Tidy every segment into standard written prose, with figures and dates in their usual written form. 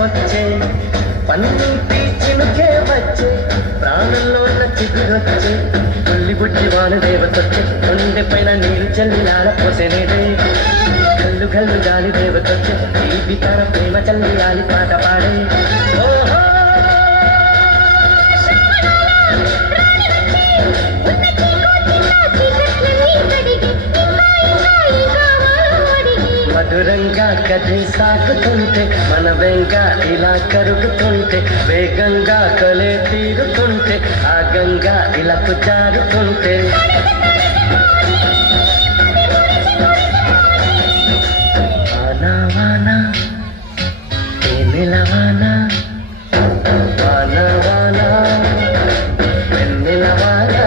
మెరుపొచ్చే పన్నీటి చినుకే వచ్చే ప్రాణంలో ఉన్న చిగురొచ్చే పుల్లి బుజ్జి వాను దేవతొచ్చే గుండె పైన నీరు చల్లి ఆడపోసేనేదే గల్లు గల్లు గాలి దేవతొచ్చే ఈ తన ప్రేమ చల్లి గాలి పాట పాడే ఓహో మధురంగా కథే సాగుతుంటే మన వెంగ ఇలా కరుగుతుంటే వేగంగా కలే తీరుతుంటే ఆగంగా ఇలా పుచారుతుంటే వానా వానా వెన్నెలవానా వానా వానా వెన్నెలవానా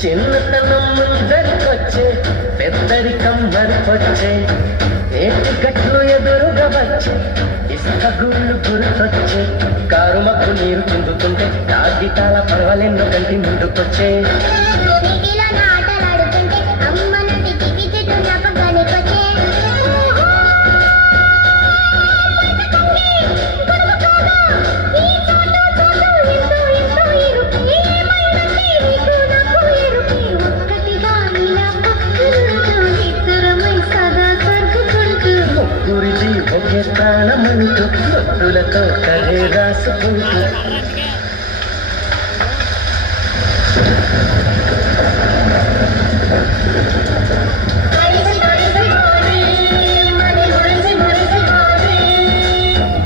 చిన్నతనం ముందరికొచ్చే పెద్దరికం మరిపొచ్చే ఏటి గట్లు ఎదురుగా వచ్చే ఇసుక గుళ్ళు గుర్తొచ్చే కారు మక్కు నీరు చిందుతుంటే తాగితాల పర్వాలెన్నో కంటి ముందుకొచ్చే గురిజీ ఒకే ప్రాణమంటూ భక్తులతో కథే రాసుకుంటూ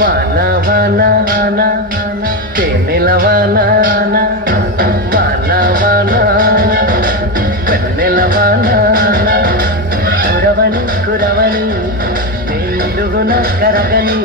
వానా వానా వానా తేనెల వానా వానా వానా వెన్నెల వానా కురవని కురవని తెలుగున కరగని